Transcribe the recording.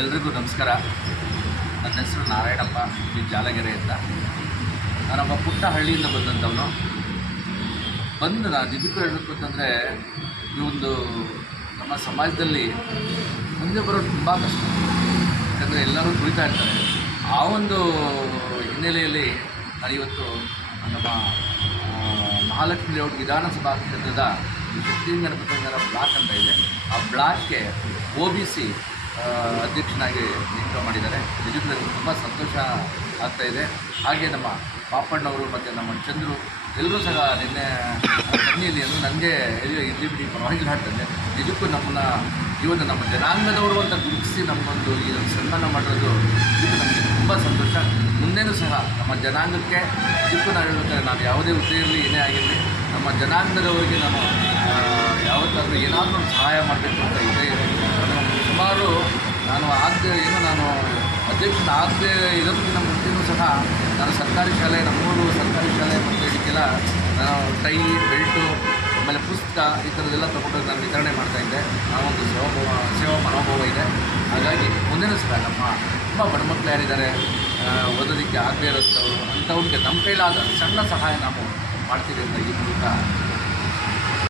ಎಲ್ರಿಗೂ ನಮಸ್ಕಾರ. ನನ್ನ ಹೆಸರು ನಾರಾಯಣಪ್ಪ ಈ ಜಾಲಗೆರೆ ಅಂತ. ನಾನೊಬ್ಬ ಪುಟ್ಟ ಹಳ್ಳಿಯಿಂದ ಬಂದಂಥವನು. ನಾನು ಇದಕ್ಕೂ ಹೇಳಬೇಕು ಅಂತಂದರೆ, ಈ ಒಂದು ನಮ್ಮ ಸಮಾಜದಲ್ಲಿ ಮುಂದೆ ಬರೋದು ತುಂಬ ಕಷ್ಟ. ಯಾಕಂದರೆ ಎಲ್ಲರೂ ದುಡಿತಾ ಇರ್ತಾರೆ. ಆ ಒಂದು ಹಿನ್ನೆಲೆಯಲ್ಲಿ ನಾನಿವತ್ತು ನಮ್ಮ ಮಹಾಲಕ್ಷ್ಮಿ ಲೇಔಟ್ ವಿಧಾನಸಭಾ ಕ್ಷೇತ್ರದ ಶಕ್ತಿ ಗಣಪತಿನಗರ ಬ್ಲಾಕ್ ಅಂತ ಇದೆ. ಆ ಬ್ಲಾಕ್ಗೆ OBC ಅಧ್ಯಕ್ಷನಾಗಿ ನೇಮಕ ಮಾಡಿದ್ದಾರೆ. ನಿಜಕ್ಕೂ ತುಂಬ ಸಂತೋಷ ಆಗ್ತಾಯಿದೆ. ಹಾಗೆ ನಮ್ಮ ಪಾಪಣ್ಣವರು ಮತ್ತು ನಮ್ಮ ಚಂದ್ರು ಎಲ್ಲರೂ ಸಹ ನಿನ್ನೆ ತನ್ನಿಯಲ್ಲಿ ಅಂದರೆ ನನಗೆ ಇಲ್ಲಿ ಬಿಡಿ ಪರವಾಗಿಲ್ಲ ಅಂತಂದರೆ ನಿಜಕ್ಕೂ ನಮ್ಮ ಜನಾಂಗದವರು ಅಂತ ಗುರುತಿಸಿ ನಮಗೊಂದು ಈ ಸನ್ಮಾನ ಮಾಡಿರೋದು ಇದಕ್ಕೆ ನಮಗೆ ತುಂಬ ಸಂತೋಷ. ಮುಂದೇನೂ ಸಹ ನಮ್ಮ ಜನಾಂಗಕ್ಕೆ ನಿಜಕ್ಕೂ ನಾವು ಹೇಳ್ಬೇಕಾದ್ರೆ ನಾನು ಯಾವುದೇ ಹುದ್ದೆಯಲ್ಲಿ ಏನೇ ಆಗಿರಲಿ ನಮ್ಮ ಜನಾಂಗದವರಿಗೆ ನಾನು ಯಾವತ್ತಾದರೂ ಏನಾದರೂ ಸಹಾಯ ಮಾಡಬೇಕು ಅಂತ ಇದೆ. ಸುಮಾರು ನಾನು ಅಧ್ಯಕ್ಷನ ಆಗದೆ ಇರೋದಕ್ಕಿಂತ ಮುಂಚೆಯೂ ಸಹ ನಾನು ಸರ್ಕಾರಿ ಶಾಲೆ, ನಮ್ಮೂರು ಸರ್ಕಾರಿ ಶಾಲೆ ಮತ್ತು ಇದಕ್ಕೆಲ್ಲ ನಾನು ಟೈ, ಬೆಲ್ಟು, ಆಮೇಲೆ ಪುಸ್ತಕ ಈ ಥರದ್ದೆಲ್ಲ ತೊಗೊಂಡೋಗಿ ನಾನು ವಿತರಣೆ ಮಾಡ್ತಾಯಿದ್ದೆ. ನಾವೊಂದು ಸೇವಾ ಮನೋಭಾವ ಇದೆ. ಹಾಗಾಗಿ ಮುಂದೆನೂ ಸಹ ತುಂಬ ಬಡ ಮಕ್ಕಳು ಯಾರಿದ್ದಾರೆ ಓದೋದಕ್ಕೆ ಆಗದೇ ಇರೋಂಥವ್ರು ಅಂಥವ್ರಿಗೆ ನಮ್ಮ ಕೈಲಾದ ಸಣ್ಣ ಸಹಾಯ ನಾವು ಮಾಡ್ತೀವಿ ಅಂತ ಈ ಮೂಲಕ